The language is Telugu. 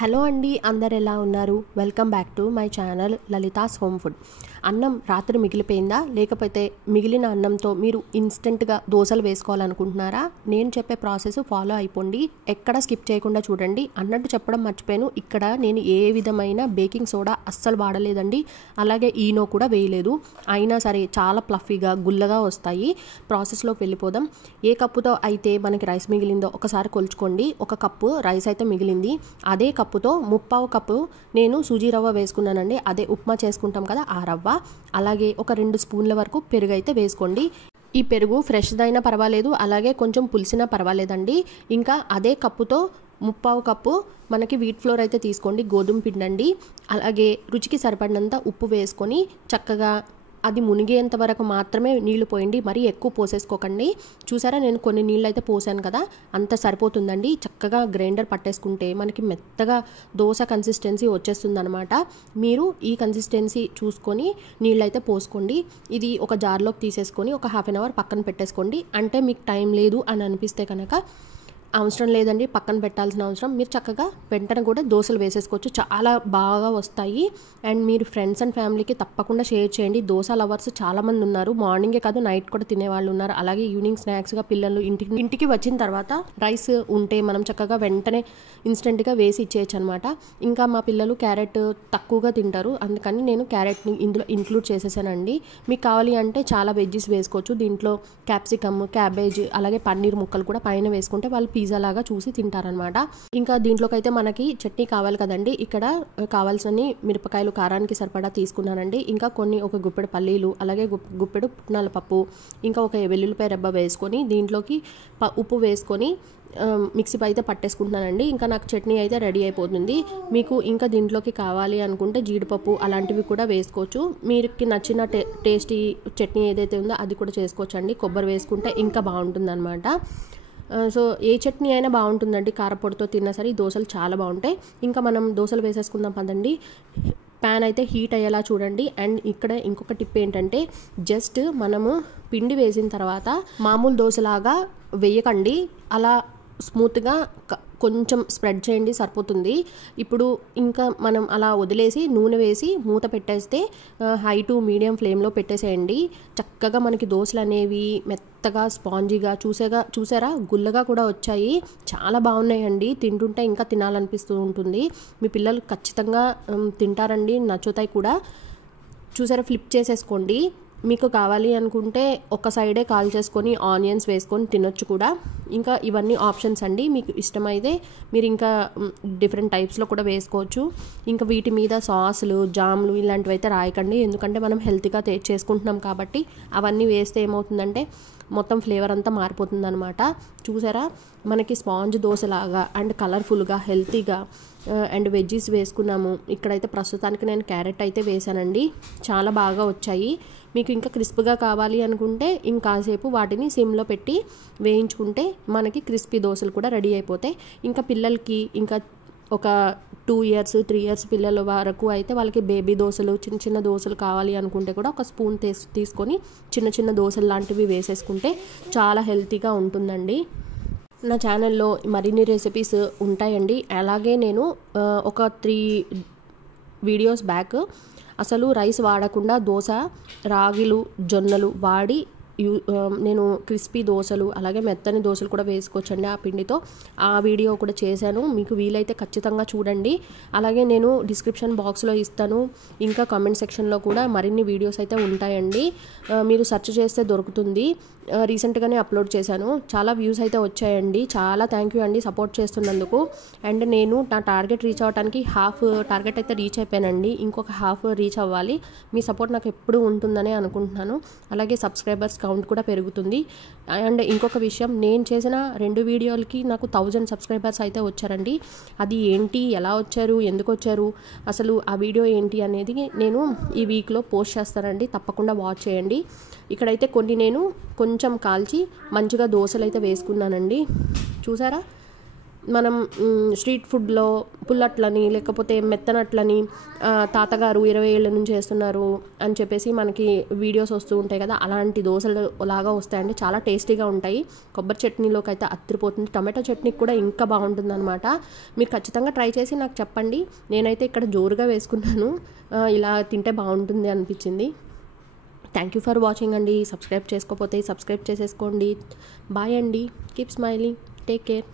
హలో అండి, అందరు ఎలా ఉన్నారు? Welcome back to my channel Lalitha's home food. అన్నం రాత్రి మిగిలిపోయిందా, లేకపోతే మిగిలిన అన్నంతో మీరు ఇన్స్టెంట్గా దోశలు వేసుకోవాలనుకుంటున్నారా? నేను చెప్పే ప్రాసెస్ ఫాలో అయిపోండి, ఎక్కడ స్కిప్ చేయకుండా చూడండి. అన్నట్టు చెప్పడం మర్చిపోయాను, ఇక్కడ నేను ఏ విధమైన బేకింగ్ సోడా అస్సలు వాడలేదండి, అలాగే ఈనో కూడా వేయలేదు. అయినా సరే చాలా ప్లఫీగా గుల్లగా వస్తాయి. ప్రాసెస్లోకి వెళ్ళిపోదాం. ఏ కప్పుతో అయితే మనకి రైస్ మిగిలిందో ఒకసారి కొలుచుకోండి. ఒక కప్పు రైస్ అయితే మిగిలింది, అదే కప్పుతో 3/4 కప్పు నేను సూజీ రవ్వ వేసుకున్నానండి. అదే ఉప్మా చేసుకుంటాం కదా, ఆ రవ్వ. అలాగే ఒక 2 స్పూన్ల వరకు పెరుగు అయితే వేసుకోండి. ఈ పెరుగు ఫ్రెష్దైనా పర్వాలేదు, అలాగే కొంచెం పులిసినా పర్వాలేదండి. ఇంకా అదే కప్పుతో 3/4 కప్పు మనకి వీట్ ఫ్లోర్ అయితే తీసుకోండి, గోధుమ పిండి అండి. అలాగే రుచికి సరిపడినంత ఉప్పు వేసుకొని చక్కగా అది మునిగేంత వరకు మాత్రమే నీళ్లు పోయండి, మరీ ఎక్కువ పోసేసుకోకండి. చూసారా, నేను కొన్ని నీళ్ళు అయితే పోసాను కదా, అంత సరిపోతుందండి. చక్కగా గ్రైండర్ పట్టేసుకుంటే మనకి మెత్తగా దోశ కన్సిస్టెన్సీ వచ్చేస్తుంది అనమాట. మీరు ఈ కన్సిస్టెన్సీ చూసుకొని నీళ్ళైతే పోసుకోండి. ఇది ఒక జార్లోకి తీసేసుకొని ఒక 1/2 అవర్ పక్కన పెట్టేసుకోండి. అంటే మీకు టైం లేదు అని అనిపిస్తే కనుక అవసరం లేదండి, పక్కన పెట్టాల్సిన అవసరం. మీరు చక్కగా వెంటనే కూడా దోశలు వేసేసుకోవచ్చు, చాలా బాగా వస్తాయి. అండ్ మీరు ఫ్రెండ్స్ అండ్ ఫ్యామిలీకి తప్పకుండా షేర్ చేయండి. దోశ లవర్స్ చాలామంది ఉన్నారు, మార్నింగే కాదు నైట్ కూడా తినేవాళ్ళు ఉన్నారు. అలాగే ఈవినింగ్ స్నాక్స్గా పిల్లలు ఇంటికి వచ్చిన తర్వాత రైస్ ఉంటే మనం చక్కగా వెంటనే ఇన్స్టెంట్గా వేసి ఇచ్చేయచ్చు అనమాట. ఇంకా మా పిల్లలు క్యారెట్ తక్కువగా తింటారు, అందుకని నేను క్యారెట్ని ఇందులో ఇంక్లూడ్ చేసేసానండి. మీకు కావాలి అంటే చాలా వెజ్జెస్ వేసుకోవచ్చు. దీంట్లో క్యాప్సికమ్, క్యాబేజ్, అలాగే పన్నీర్ ముక్కలు కూడా పైన వేసుకుంటే వాళ్ళు పిజ్జా లాగా చూసి తింటారనమాట. ఇంకా దీంట్లోకి అయితే మనకి చట్నీ కావాలి కదండి. ఇక్కడ కావాల్సిన మిరపకాయలు కారానికి సరిపడా తీసుకున్నానండి. ఇంకా ఒక గుప్పెడు పల్లీలు, అలాగే గుప్పెడు పుట్నాల పప్పు, ఇంకా ఒక వెల్లుల్లిపాయ రెబ్బ వేసుకొని దీంట్లోకి ఉప్పు వేసుకొని మిక్సీ అయితే పట్టేసుకుంటున్నానండి. ఇంకా నాకు చట్నీ అయితే రెడీ అయిపోతుంది. మీకు ఇంకా దీంట్లోకి కావాలి అనుకుంటే జీడిపప్పు అలాంటివి కూడా వేసుకోవచ్చు. మీకు నచ్చిన టేస్టీ చట్నీ ఏదైతే ఉందో అది కూడా చేసుకోవచ్చు అండి. కొబ్బరి వేసుకుంటే ఇంకా బాగుంటుంది అనమాట. సో ఏ చట్నీ అయినా బాగుంటుందండి, కారపొడితో తిన్నా సరే ఈ దోశలు చాలా బాగుంటాయి. ఇంకా మనం దోశలు వేసేసుకుందాం పదండి. ప్యాన్ అయితే హీట్ అయ్యేలా చూడండి. అండ్ ఇక్కడ ఇంకొక టిప్ ఏంటంటే, జస్ట్ మనము పిండి వేసిన తర్వాత మామూలు దోశలాగా వేయకండి, అలా స్మూత్గా కొంచెం స్ప్రెడ్ చేయండి, సరిపోతుంది. ఇప్పుడు ఇంకా మనం అలా వదిలేసి నూనె వేసి మూత పెట్టేస్తే హై టు మీడియం ఫ్లేమ్లో పెట్టేసేయండి. చక్కగా మనకి దోశలు అనేవి మెత్తగా స్పాంజీగా చూసారా, గుల్లగా కూడా వచ్చాయి. చాలా బాగున్నాయండి, తింటుంటే ఇంకా తినాలనిపిస్తూ ఉంటుంది. మీ పిల్లలు ఖచ్చితంగా తింటారండి, నచ్చుతాయి కూడా. చూసారా, ఫ్లిప్ చేసేసుకోండి. మీకు కావాలి అనుకుంటే ఒక సైడే కాల్ చేసుకొని ఆనియన్స్ వేసుకొని తినొచ్చు కూడా. ఇంకా ఇవన్నీ ఆప్షన్స్ అండి, మీకు ఇష్టమైతే మీరు ఇంకా డిఫరెంట్ టైప్స్లో కూడా వేసుకోవచ్చు. ఇంకా వీటి మీద సాసులు, జామ్లు ఇలాంటివి అయితే రాయకండి, ఎందుకంటే మనం హెల్తీగా చేసుకుంటున్నాం కాబట్టి. అవన్నీ వేస్తే ఏమవుతుందంటే మొత్తం ఫ్లేవర్ అంతా మారిపోతుంది అనమాట. చూసారా, మనకి స్పాంజ్ దోశలాగా అండ్ కలర్ఫుల్గా హెల్తీగా అండ్ వెజ్జీస్ వేసుకున్నాము. ఇక్కడైతే ప్రస్తుతానికి నేను క్యారెట్ అయితే వేసానండి, చాలా బాగా వచ్చాయి. మీకు ఇంకా క్రిస్పీగా కావాలి అనుకుంటే ఇంకాసేపు వాటిని సిమ్లో పెట్టి వేయించుకుంటే మనకి క్రిస్పీ దోశలు కూడా రెడీ అయిపోతాయి. ఇంకా పిల్లలకి ఇంకా ఒక 2 years 3 years పిల్లల వరకు అయితే వాళ్ళకి బేబీ దోశలు, చిన్న చిన్న దోశలు కావాలి అనుకుంటే కూడా ఒక స్పూన్ తీసుకొని చిన్న చిన్న దోశలు లాంటివి వేసేసుకుంటే చాలా హెల్తీగా ఉంటుందండి. నా ఛానల్లో మరిన్ని రెసిపీస్ ఉంటాయండి. అలాగే నేను ఒక 3 వీడియోస్ బ్యాక్ అసలు రైస్ వాడకుండా దోశ, రాగిలు, జొన్నలు వాడి నేను క్రిస్పీ దోశలు అలాగే మెత్తని దోశలు కూడా వేసుకోవచ్చండి ఆ పిండితో. ఆ వీడియో కూడా చేశాను, మీకు వీలైతే ఖచ్చితంగా చూడండి. అలాగే నేను డిస్క్రిప్షన్ బాక్స్లో ఇస్తాను, ఇంకా కామెంట్ సెక్షన్లో కూడా మరిన్ని వీడియోస్ అయితే ఉంటాయండి, మీరు సెర్చ్ చేస్తే దొరుకుతుంది. రీసెంట్గానే అప్లోడ్ చేశాను, చాలా వ్యూస్ అయితే వచ్చాయండి. చాలా థ్యాంక్ యూ అండి సపోర్ట్ చేస్తున్నందుకు. అండ్ నేను నా టార్గెట్ రీచ్ అవ్వడానికి హాఫ్ టార్గెట్ అయితే రీచ్ అయిపోయానండి, ఇంకొక హాఫ్ రీచ్ అవ్వాలి. మీ సపోర్ట్ నాకు ఎప్పుడూ ఉంటుందని అనుకుంటున్నాను. అలాగే సబ్స్క్రైబర్స్ కౌంట్ కూడా పెరుగుతుంది. అండ్ ఇంకొక విషయం, నేను చేసిన 2 వీడియోలకి నాకు 1000 సబ్స్క్రైబర్స్ అయితే వచ్చారండి. అది ఏంటి, ఎలా వచ్చారు, ఎందుకు వచ్చారు, అసలు ఆ వీడియో ఏంటి అనేది నేను ఈ వీక్లో పోస్ట్ చేస్తానండి, తప్పకుండా వాచ్ చేయండి. ఇక్కడైతే నేను కొంచెం కాల్చి మంచిగా దోశలు అయితే వేసుకున్నానండి. చూసారా, మనం స్ట్రీట్ ఫుడ్లో పుల్లట్లని లేకపోతే మెత్తనట్లని తాతగారు 20 ఏళ్ళ నుంచి చేస్తున్నారు అని చెప్పేసి మనకి వీడియోస్ వస్తూ ఉంటాయి కదా, అలాంటి దోశలు లాగా వస్తాయండి. చాలా టేస్టీగా ఉంటాయి. కొబ్బరి చట్నీలోకి అయితే అత్తిరిపోతుంది. టమాటో చట్నీకి కూడా ఇంకా బాగుంటుంది అనమాట. మీరు ఖచ్చితంగా ట్రై చేసి నాకు చెప్పండి. నేనైతే ఇక్కడ జోరుగా వేసుకున్నాను, ఇలా తింటే బాగుంటుంది అనిపించింది. థ్యాంక్ యూ ఫర్ వాచింగ్ అండి. సబ్స్క్రైబ్ చేసుకోకపోతే సబ్స్క్రైబ్ చేసేసుకోండి. బాయ్ అండి. Keep smiling. Take care.